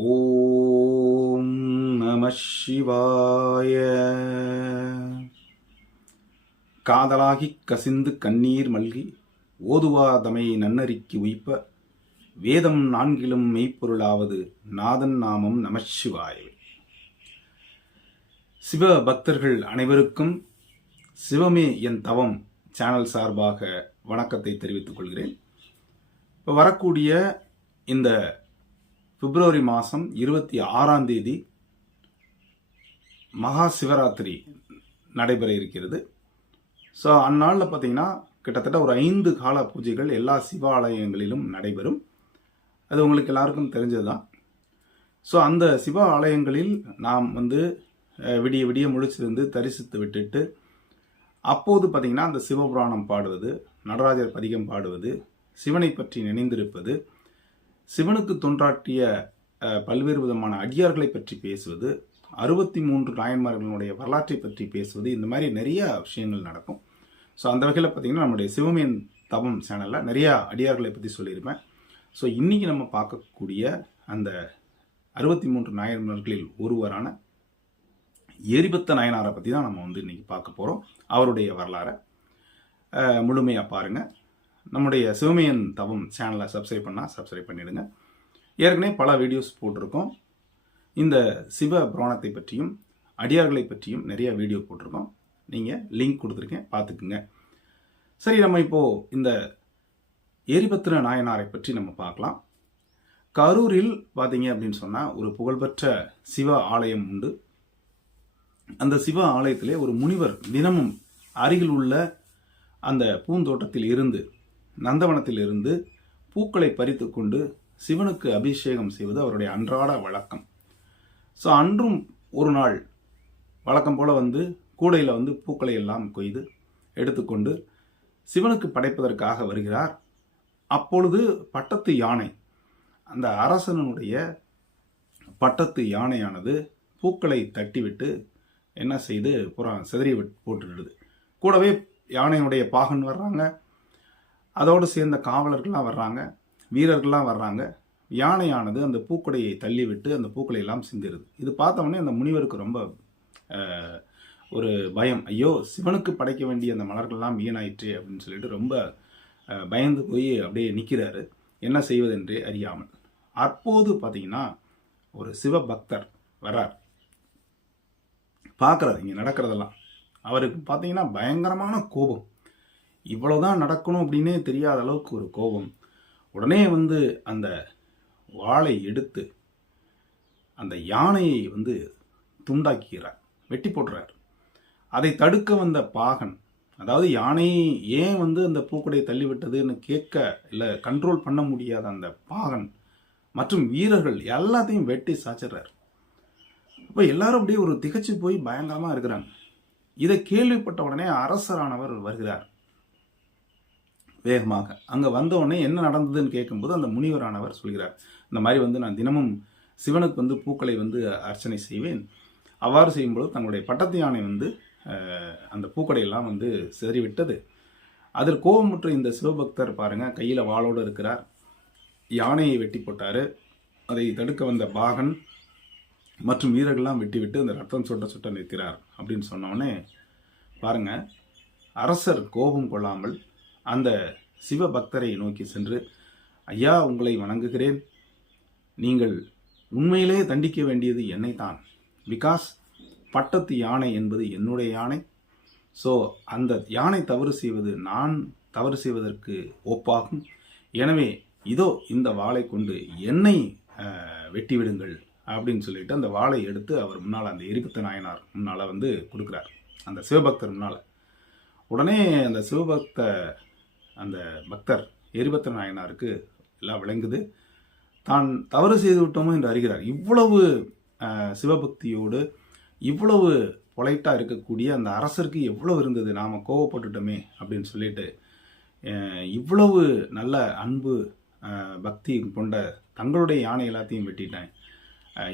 ஓம் நம சிவாய. காதலாகிக் கசிந்து கண்ணீர் மல்கி ஓதுவாதமை நன்னறிக்கு உய்ப்ப வேதம் நான்கிலும் மெய்ப்பொருளாவது நாதன் நாமம் நமசிவாய. சிவ பக்தர்கள் அனைவருக்கும் சிவமே என் தவம் சேனல் சார்பாக வணக்கத்தை தெரிவித்துக் கொள்கிறேன். இப்போ வரக்கூடிய இந்த பிப்ரவரி மாதம் 26ஆம் தேதி மகா சிவராத்திரி நடைபெற இருக்கிறது. ஸோ அந்நாளில் பார்த்தீங்கன்னா கிட்டத்தட்ட ஒரு 5 கால பூஜைகள் எல்லா சிவாலயங்களிலும் நடைபெறும். அது உங்களுக்கு எல்லாருக்கும் தெரிஞ்சது தான். ஸோ அந்த சிவ ஆலயங்களில் நாம் விடிய விடிய முழிச்சிருந்து தரிசித்து விட்டுட்டு அப்போது பார்த்தீங்கன்னா அந்த சிவபுராணம் பாடுவது, நடராஜர் பதிகம் பாடுவது, சிவனை பற்றி நினைந்திருப்பது, சிவனுக்கு தொன்றாட்டிய பல்வேறு விதமான அடியார்களை பற்றி பேசுவது, 63 நாயன்மார்களுடைய வரலாற்றை பற்றி பேசுவது, இந்த மாதிரி நிறைய விஷயங்கள் நடக்கும். ஸோ அந்த வகையில் பார்த்தீங்கன்னா நம்முடைய சிவமேன் தவம் சேனலில் நிறையா அடியார்களை பற்றி சொல்லியிருப்பேன். ஸோ இன்றைக்கி நம்ம பார்க்கக்கூடிய அந்த 63 நாயன்மார்களில் ஒருவரான எரிபத்த நாயனாரை பற்றி தான் நம்ம இன்றைக்கி பார்க்க போகிறோம். அவருடைய வரலாறை முழுமையாக பாருங்கள். நம்முடைய சிவமேன் தவம் சேனலை சப்ஸ்கிரைப் பண்ணால் சப்ஸ்கிரைப் பண்ணிவிடுங்க. ஏற்கனவே பல வீடியோஸ் போட்டிருக்கோம். இந்த சிவ புராணத்தை பற்றியும் அடியார்களை பற்றியும் நிறைய வீடியோ போட்டிருக்கோம். நீங்கள் லிங்க் கொடுத்துருக்கேன், பார்த்துக்குங்க. சரி, நம்ம இப்போது இந்த எரிபத்திர நாயனாரை பற்றி நம்ம பார்க்கலாம். கரூரில் பார்த்தீங்க அப்படின்னு சொன்னால் ஒரு புகழ்பெற்ற சிவ ஆலயம் உண்டு. அந்த சிவ ஆலயத்திலே ஒரு முனிவர் தினமும் அருகில் உள்ள அந்த பூந்தோட்டத்தில் இருந்து, நந்தவனத்தில் இருந்து பூக்களை பறித்து கொண்டு சிவனுக்கு அபிஷேகம் செய்வது அவருடைய அன்றாட வழக்கம். ஸோ அன்றும் ஒரு நாள் வழக்கம் போல கூடையில் பூக்களை எல்லாம் கொய்து எடுத்துக்கொண்டு சிவனுக்கு படைப்பதற்காக வருகிறார். அப்பொழுது பட்டத்து யானை, அந்த அரசனுடைய பட்டத்து யானையானது பூக்களை தட்டிவிட்டு என்ன செய்து சிதறி போட்டுடுது. கூடவே யானையுடைய பாகன் வர்றாங்க, அதோடு சேர்ந்த காவலர்கள்லாம் வர்றாங்க, வீரர்கள்லாம் வர்றாங்க. யானையானது அந்த பூக்கடையை தள்ளிவிட்டு அந்த பூக்களை எல்லாம் சிந்திருது. இது பார்த்தவொடனே அந்த முனிவருக்கு ரொம்ப ஒரு பயம். ஐயோ, சிவனுக்கு படைக்க வேண்டிய அந்த மலர்கள்லாம் வீணாயிற்று அப்படின்னு சொல்லிட்டு ரொம்ப பயந்து போய் அப்படியே நிற்கிறாரு, என்ன செய்வதென்றே அறியாமல். அப்போது பார்த்தீங்கன்னா ஒரு சிவ பக்தர் வர்றார், பார்க்குறாரு இங்கே நடக்கிறதெல்லாம். அவருக்கு பார்த்தீங்கன்னா பயங்கரமான கோபம். இவ்வளோதான் நடக்கணும் அப்படின்னே தெரியாத அளவுக்கு ஒரு கோபம். உடனே அந்த வாளை எடுத்து அந்த யானையை துண்டாக்கிறார், வெட்டி போட்டுறார். அதை தடுக்க வந்த பாகன், அதாவது யானையை ஏன் அந்த பூக்கடையை தள்ளிவிட்டதுன்னு கேட்க இல்லை கண்ட்ரோல் பண்ண முடியாத அந்த பாகன் மற்றும் வீரர்கள் எல்லாத்தையும் வெட்டி சாச்சிடுறார். அப்போ எல்லாரும் அப்படியே ஒரு திகச்சு போய் பயங்கரமாக இருக்கிறாங்க. இதை கேள்விப்பட்ட உடனே அரசரானவர் வருகிறார் வேகமாக. அங்கே வந்தவுடனே என்ன நடந்ததுன்னு கேட்கும்போது அந்த முனிவரானவர் சொல்கிறார், இந்த மாதிரி நான் தினமும் சிவனுக்கு பூக்களை அர்ச்சனை செய்வேன். அவ்வாறு செய்யும்போது தங்களுடைய பட்டத்து யானை அந்த பூக்கடையெல்லாம் சிதறிவிட்டது. அதில் கோபமுற்ற இந்த சிவபக்தர் பாருங்க, கையில் வாளோடு இருக்கிறார், யானையை வெட்டி போட்டார். அதை தடுக்க வந்த பாகன் மற்றும் வீரர்கள்லாம் வெட்டிவிட்டு அந்த ரத்தம் சுட்ட நிற்கிறார் அப்படின்னு சொன்னோடனே பாருங்க, அரசர் கோபம் கொள்ளாமல் அந்த சிவபக்தரை நோக்கி சென்று, ஐயா, உங்களை வணங்குகிறேன். நீங்கள் உண்மையிலே தண்டிக்க வேண்டியது என்னைத்தான். பிகாஸ் பட்டத்து யானை என்பது என்னுடைய யானை. ஸோ அந்த யானை தவறு செய்வது நான் தவறு செய்வதற்கு ஒப்பாகும். எனவே இதோ இந்த வாளை கொண்டு என்னை வெட்டி விடுங்கள் அப்படின்னு சொல்லிட்டு அந்த வாளை எடுத்து அவர் முன்னால், அந்த எரிபத்த நாயனார் முன்னால் கொடுக்குறார், அந்த சிவபக்தர் முன்னால். உடனே அந்த பக்தர் எரிபத்த நாயனாருக்கு எல்லாம் விளங்குது, தான் தவறு செய்து விட்டோமோ என்று அறிகிறார். இவ்வளவு சிவபக்தியோடு இவ்வளவு பொலைட்டாக இருக்கக்கூடிய அந்த அரசருக்கு எவ்வளவு இருந்தது, நாம் கோவப்பட்டுட்டோமே அப்படின்னு சொல்லிட்டு, இவ்வளவு நல்ல அன்பு பக்தி கொண்ட தங்களுடைய யானை எல்லாத்தையும் வெட்டிட்டேன்,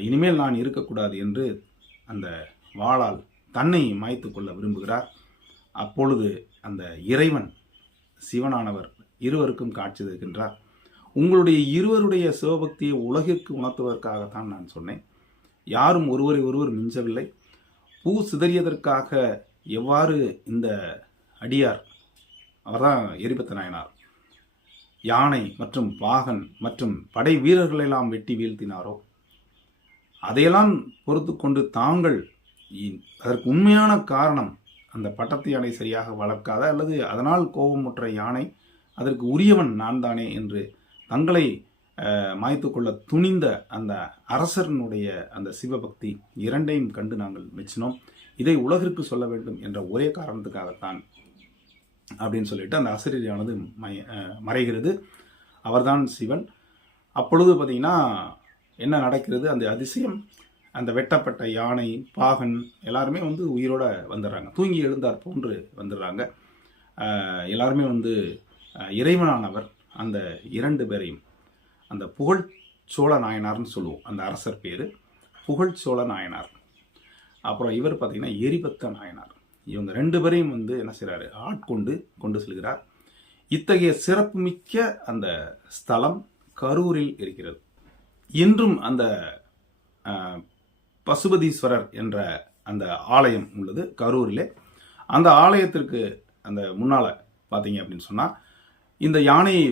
இனிமேல் நான் இருக்கக்கூடாது என்று அந்த வாளால் தன்னை மாய்த்து கொள்ள விரும்புகிறார். அப்பொழுது அந்த இறைவன் சிவனானவர் இருவருக்கும் காட்சி தருகின்றார். உங்களுடைய இருவருடைய சிவபக்தியை உலகிற்கு உணர்த்துவதற்காகத்தான் நான் சொன்னேன். யாரும் ஒருவரை ஒருவர் மிஞ்சவில்லை. பூ சிதறியதற்காக எவ்வாறு இந்த அடியார், அவர்தான் எரிபத்த நாயனார், யானை மற்றும் பாகன் மற்றும் படை வீரர்களெல்லாம் வெட்டி வீழ்த்தினாரோ, அதையெல்லாம் பொறுத்து கொண்டு தாங்கள் அதற்கு உண்மையான காரணம் அந்த பட்டத்து யானை சரியாக வளர்க்காத அல்லது அதனால் கோபமுற்ற யானை, அதற்கு உரியவன் நான் தானே என்று தங்களை மாய்த்து கொள்ள துணிந்த அந்த அரசனுடைய அந்த சிவபக்தி இரண்டையும் கண்டு நாங்கள் மெச்சினோம். இதை உலகிற்கு சொல்ல வேண்டும் என்ற ஒரே காரணத்துக்காகத்தான் அப்படின்னு சொல்லிட்டு அந்த அசரீரியானது மறைகிறது. அவர்தான் சிவன். அப்பொழுது பார்த்தீங்கன்னா என்ன நடக்கிறது, அந்த அதிசயம், அந்த வெட்டப்பட்ட யானை, பாகன் எல்லாருமே வந்து உயிரோட வந்துடுறாங்க. தூங்கி எழுந்தார் போன்று வந்துடுறாங்க. எல்லாருமே வந்து இறைவனானவர் அந்த இரண்டு பேரையும், அந்த புகழ்ச்சோழ நாயனார்னு சொல்லுவோம், அந்த அரசர் பேர் புகழ்ச்சோழ நாயனார், அப்புறம் இவர் பார்த்தீங்கன்னா எரிபத்த நாயனார், இவங்க ரெண்டு பேரையும் வந்து என்ன செய்கிறாரு, ஆட்கொண்டு கொண்டு செல்கிறார். இத்தகைய சிறப்புமிக்க அந்த ஸ்தலம் கரூரில் இருக்கிறது. இன்றும் அந்த பசுபதீஸ்வரர் என்ற அந்த ஆலயம் உள்ளது கரூரிலே. அந்த ஆலயத்திற்கு அந்த முன்னால பார்த்தீங்க அப்படின்னு சொன்னால் இந்த யானையை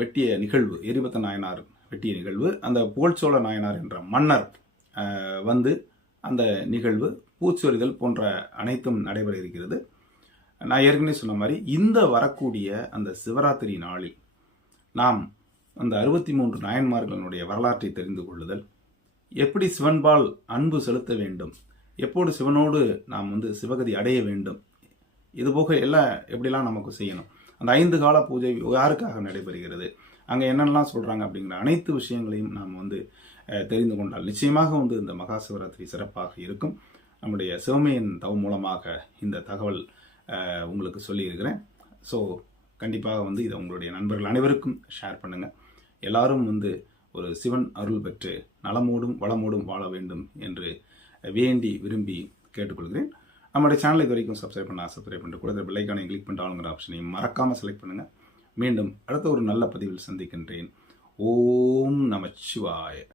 வெட்டிய நிகழ்வு, எரிபத்த நாயனார் வெட்டிய நிகழ்வு, அந்த புகழ்ச்சோழ நாயனார் என்ற மன்னர் வந்து அந்த நிகழ்வு, பூச்சொரிதல் போன்ற அனைத்தும் நடைபெற இருக்கிறது. நான் ஏற்கனவே சொன்ன மாதிரி இந்த வரக்கூடிய அந்த சிவராத்திரி நாளில் நாம் அந்த 63 நாயன்மார்களுடைய வரலாற்றை தெரிந்து கொள்ளுதல், எப்படி சிவன்பால் அன்பு செலுத்த வேண்டும், எப்போது சிவனோடு நாம் வந்து சிவகதி அடைய வேண்டும், இதுபோக எல்லாம் எப்படிலாம் நமக்கு செய்யணும், அந்த 5 கால பூஜை யாருக்காக நடைபெறுகிறது, அங்கே என்னென்னலாம் சொல்கிறாங்க அப்படிங்கிற அனைத்து விஷயங்களையும் நாம் வந்து தெரிந்து கொண்டால் நிச்சயமாக வந்து இந்த மகா சிவராத்திரி சிறப்பாக இருக்கும். நம்முடைய சிவமையின் தவம் மூலமாக இந்த தகவல் உங்களுக்கு சொல்லியிருக்கிறேன். ஸோ கண்டிப்பாக வந்து இதை உங்களுடைய நண்பர்கள் அனைவருக்கும் ஷேர் பண்ணுங்கள். எல்லாரும் வந்து ஒரு சிவன் அருள் பெற்று நலமோடும் வளமோடும் வாழ வேண்டும் என்று வேண்டி விரும்பி கேட்டுக்கொள்கிறேன். நம்மளுடைய சேனலை இது வரைக்கும் சப்ஸ்கிரைப் பண்ண சப்ஸ்கிரைப் பண்ணிட்டு கூட பெல் ஐக்கானை கிளிக் பண்ணிட்டாலுங்கிற ஆப்ஷனையும் மறக்காமல் செலக்ட் பண்ணுங்கள். மீண்டும் அடுத்த ஒரு நல்ல பதிவில் சந்திக்கின்றேன். ஓம் நமச்சிவாய.